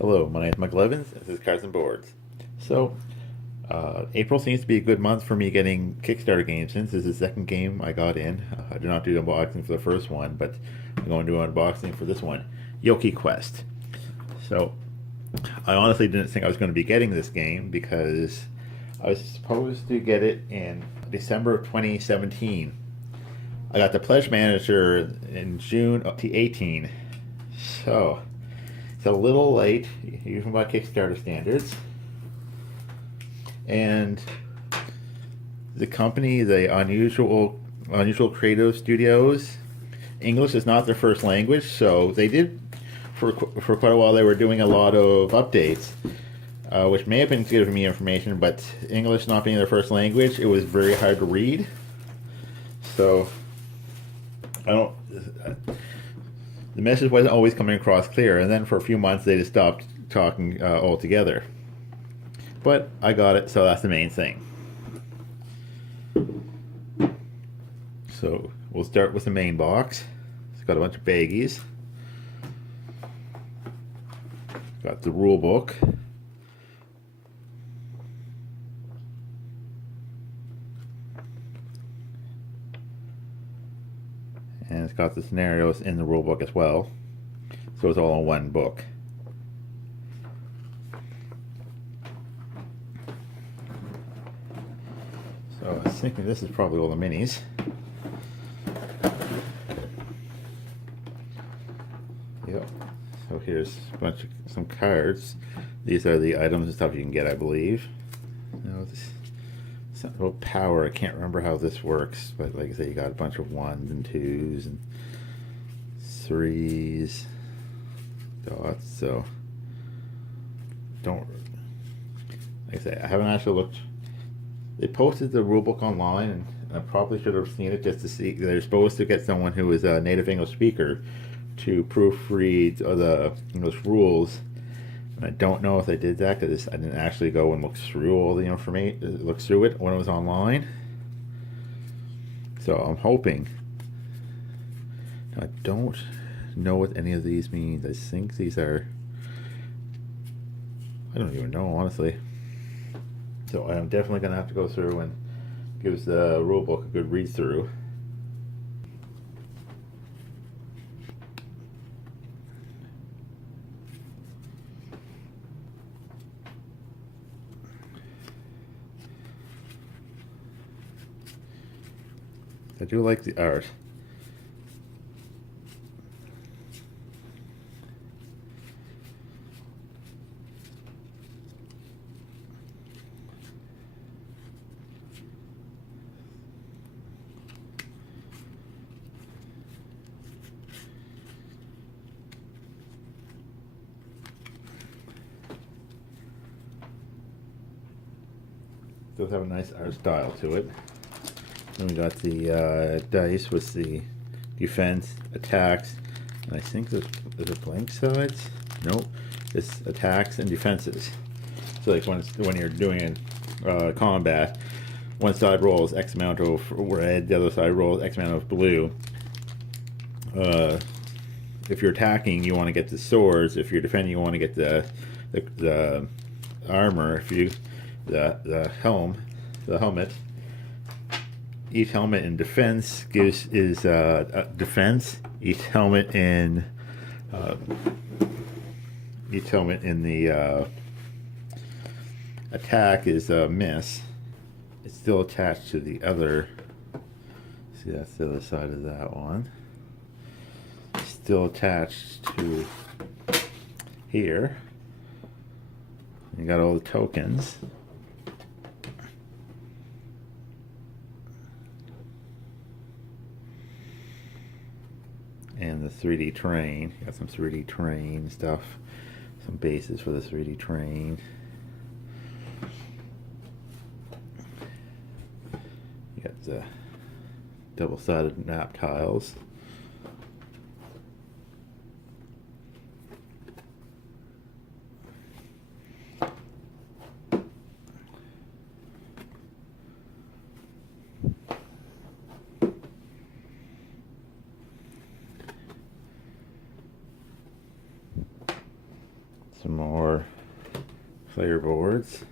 Hello, my name is Michael Evans. This is Cards and Boards. So, April seems to be a good month for me getting Kickstarter games since this is the second game I got in. I did not do the unboxing for the first one, but I'm going to do an unboxing for this one, Yokai Quest. So, I honestly didn't think I was going to be getting this game because I was supposed to get it in December of 2017. I got the Pledge Manager in June of 2018. So, it's a little late, even by Kickstarter standards. And the company, the Unusual Creative Studios, English is not their first language, so they did for quite a while. They were doing a lot of updates, which may have been giving me information, but English not being their first language, it was very hard to read. So I don't. The message wasn't always coming across clear, and then for a few months they just stopped talking altogether. But I got it, so that's the main thing. So we'll start with the main box. It's got a bunch of baggies. Got the rule book. And it's got the scenarios in the rule book as well. So it's all in one book. So I was thinking this is probably all the minis. Yep. So here's a bunch of some cards. These are the items and stuff you can get, I believe. No, this it's not about power. I can't remember how this works, but like I say, you got a bunch of ones and twos and threes, dots. So don't, like I say, I haven't actually looked. They posted the rulebook online, and I probably should have seen it just to see. They're supposed to get someone who is a native English speaker to proofread the English rules. And I don't know if they did that because I didn't actually go and look through all the information, look through it when it was online. So I'm hoping. I don't know what any of these means. I think these are. I don't even know, honestly. So I'm definitely going to have to go through and give the rule book a good read through. I do like the art. Does have a nice art style to it. Then we got the dice with the defense, attacks, and I think there's blank sides. Nope, it's attacks and defenses. So like when you're doing combat, one side rolls X amount of red, the other side rolls X amount of blue. If you're attacking, you want to get the swords. If you're defending, you want to get the armor. If you the helmet. Each helmet in defense is defense. Each helmet in the attack is a miss. It's still attached to the other. See, that's the other side of that one. Still attached to here. You got all the tokens. And the 3D train. You got some 3D train stuff. Some bases for the 3D train. You got the double-sided map tiles. Some more player boards.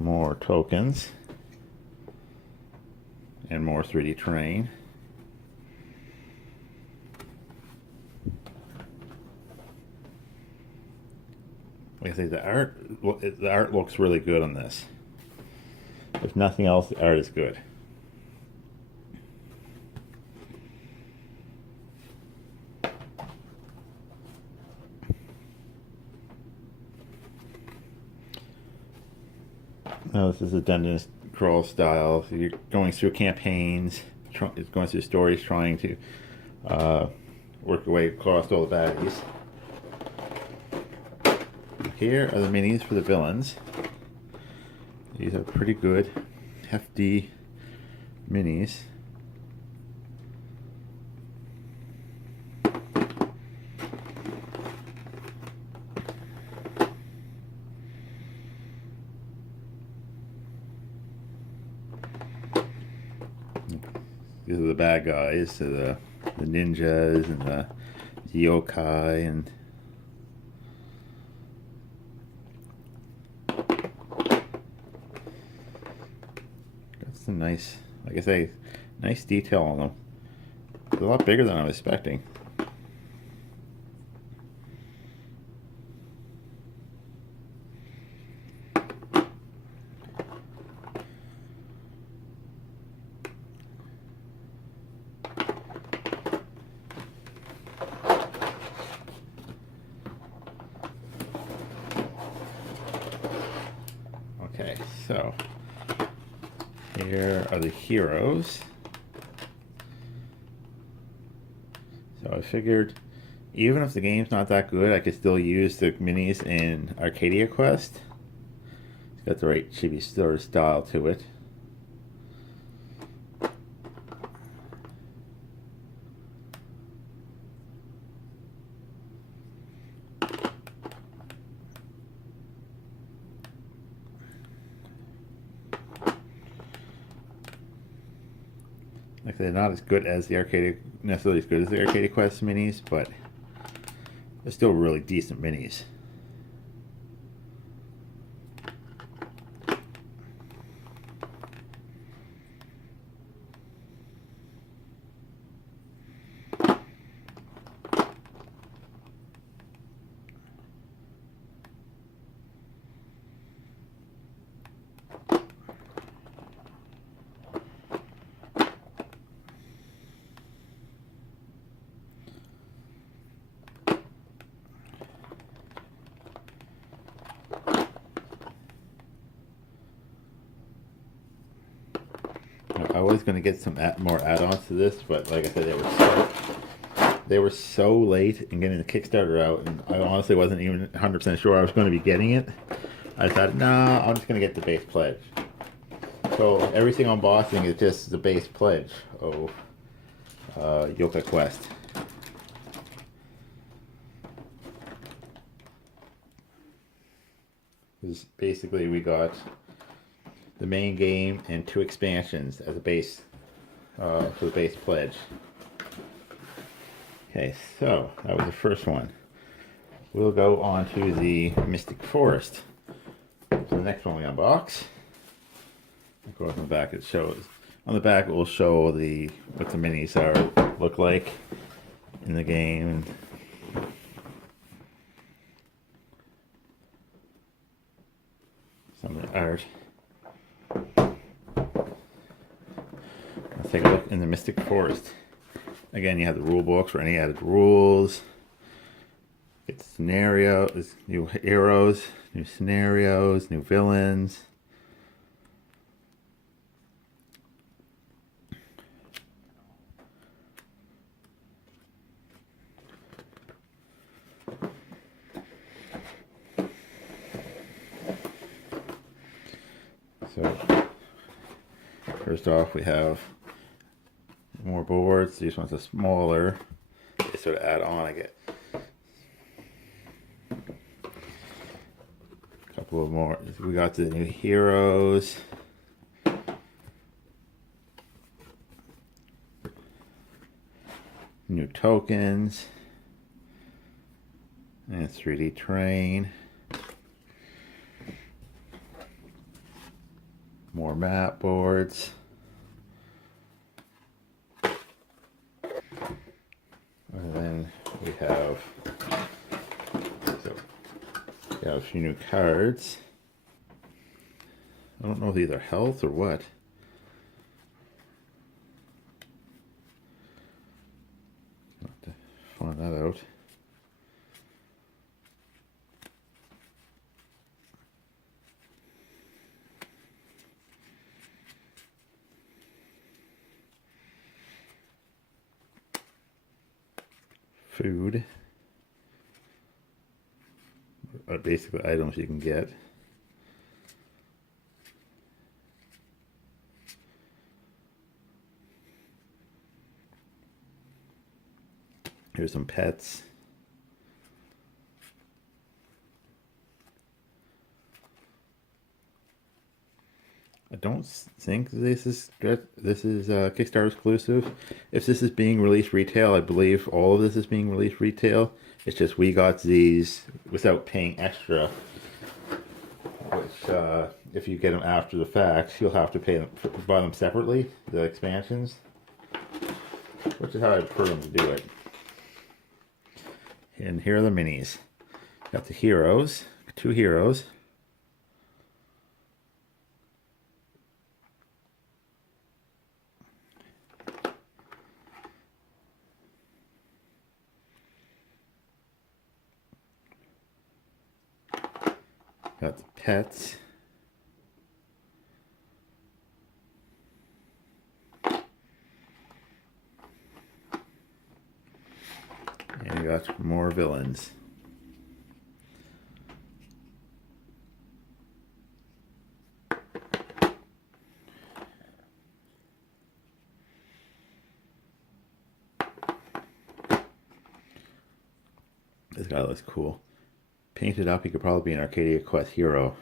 More tokens. And more 3D terrain. Like I say, the art looks really good on this. If nothing else, the art is good. Now this is a dungeon crawl style. So you're going through campaigns, going through stories, trying to work your way across all the baddies. Here are the minis for the villains. These are pretty good, hefty minis. These are the bad guys, the ninjas and the yokai and some nice, like I say, nice detail on them. It's a lot bigger than I was expecting. Okay, so here are the heroes. So I figured even if the game's not that good, I could still use the minis in Arcadia Quest. It's got the right chibi sort of style to it. Like they're not as good as the necessarily as good as the Arcadia Quest minis, but they're still really decent minis. I was going to get some more add-ons to this, but like I said, they were so late in getting the Kickstarter out, and I honestly wasn't even 100% sure I was going to be getting it. I thought, nah, I'm just going to get the base pledge. So everything I'm bossing is just the base pledge of Yokai Quest. Because basically we got the main game and 2 expansions as a base for the base pledge. Okay, so that was the first one. We'll go on to the Mystic Forest. So the next one we unbox. Of course, on the back it shows. On the back it will show what the minis look like in the game. Some of the art. Let's take a look in the Mystic Forest. Again, you have the rule books for any added rules. It's scenarios, new heroes, new scenarios, new villains. So, first off, we have more boards. These ones are smaller. They sort of add on. I get a couple couple of more. We got the new heroes. New tokens. And 3D terrain. More map boards. And then we have a few new cards. I don't know if these are health or what. I'll have to find that out. Food. Basically items you can get. Here's some pets. I don't think this is Kickstarter exclusive. If this is being released retail, I believe all of this is being released retail. It's just we got these without paying extra. Which, if you get them after the fact, you'll have to buy them separately, the expansions. Which is how I prefer them to do it. And here are the minis. Got the heroes, 2 heroes. Got the pets. And you got more villains. This guy looks cool. Painted up, he could probably be an Yokai Quest hero.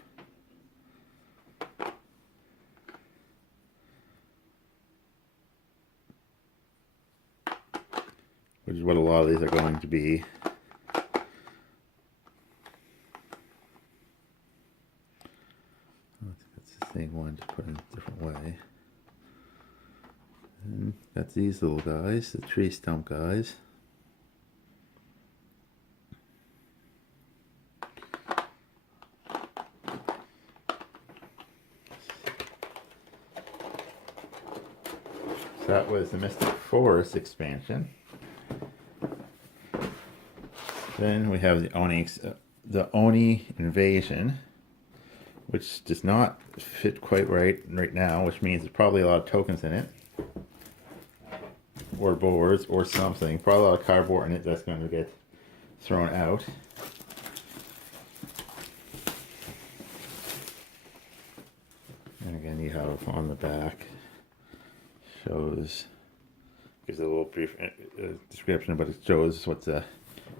Which is what a lot of these are going to be. I think that's the same one, just put in a different way. And that's these little guys, the tree stump guys. So that was the Mystic Forest expansion. Then we have the Oni Invasion, which does not fit quite right now, which means there's probably a lot of tokens in it, or boards, or something. Probably a lot of cardboard in it that's going to get thrown out. And again, you have on the back gives a little brief description, but it shows what the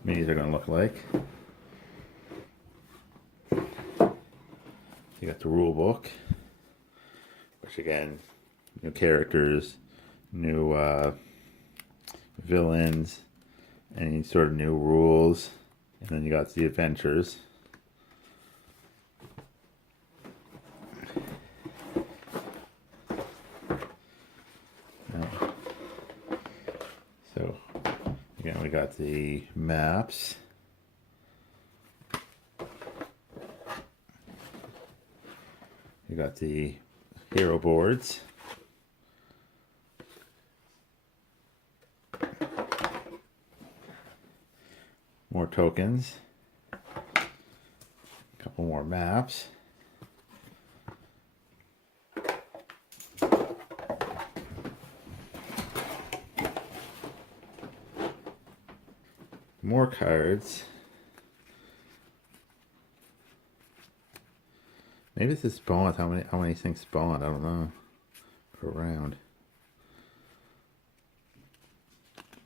minis are going to look like. You got the rule book, which again, new characters, new villains, any sort of new rules, and then you got the adventures. So again, we got the maps. You got the hero boards. More tokens. A couple more maps. More cards. Maybe this is spawned. How many things spawned? I don't know. Per round.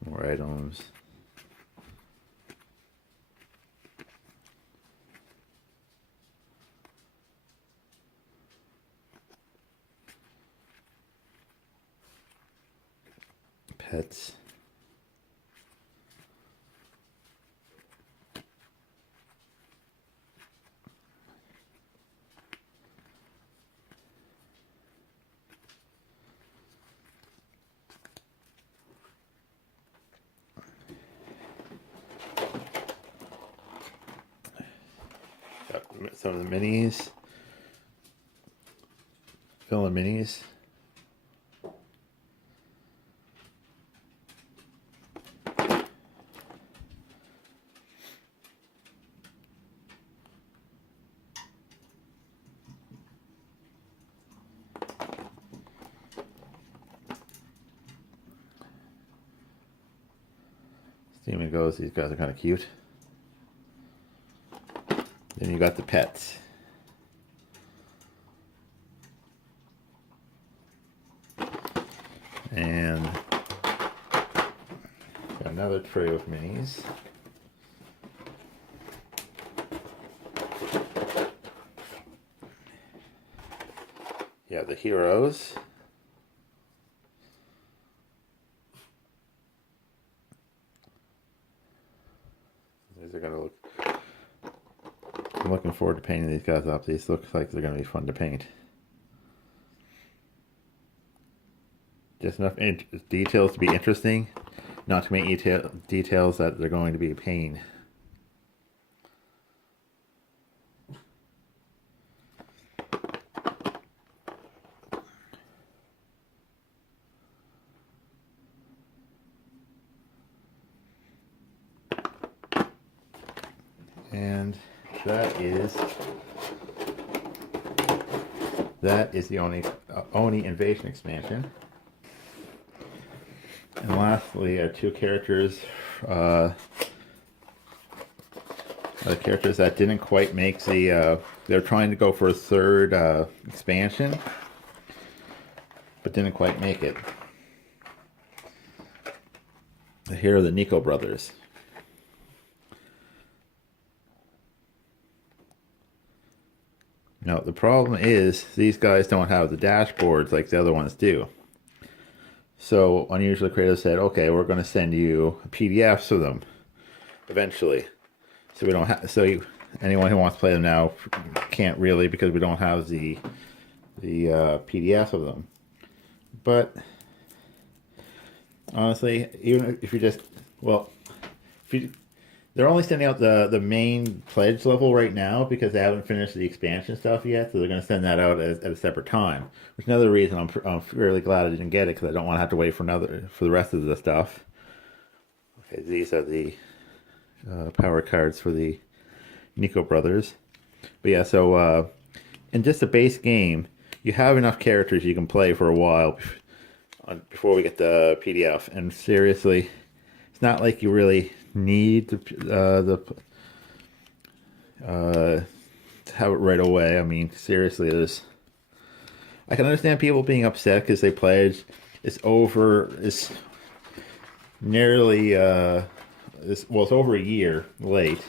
More items. pets. Got some of the minis. Villain minis. Steaming goes, these guys are kind of cute. Then you got the pets. And got another tray of minis. Yeah, the heroes. These are gonna look. I'm looking forward to painting these guys up. These look like they're gonna be fun to paint. Just enough details to be interesting, not too many details that they're going to be a pain. And that is the Oni Invasion expansion. And lastly, two characters, the characters that didn't quite make the, they're trying to go for a third expansion, but didn't quite make it. Here are the Neko Brothers. Now, the problem is these guys don't have the dashboards like the other ones do. So Unusual Creative said, okay, we're going to send you PDFs of them eventually. So we don't have, anyone who wants to play them now can't really, because we don't have the PDFs of them. But honestly, even if you just, well, they're only sending out the main pledge level right now because they haven't finished the expansion stuff yet, so they're going to send that out at a separate time. Which is another reason I'm really glad I didn't get it, because I don't want to have to wait for the rest of the stuff. Okay, these are the power cards for the Neko Brothers. But yeah, so in just a base game, you have enough characters you can play for a while before we get the PDF. And seriously, it's not like you really need to have it right away. I mean, seriously, I can understand people being upset because they pledged. It's nearly it's over a year late,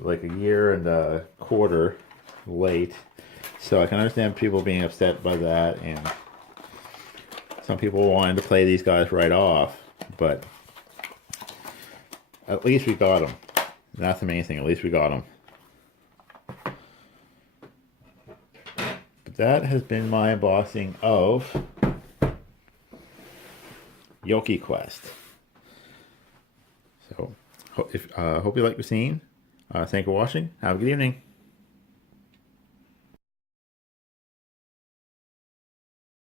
like a year and a quarter late. So I can understand people being upset by that, and some people wanted to play these guys right off, but at least we got them. That's the main thing. At least we got them. But that has been my unboxing of Yokai Quest. So, hope you like the scene. Thank you for watching. Have a good evening.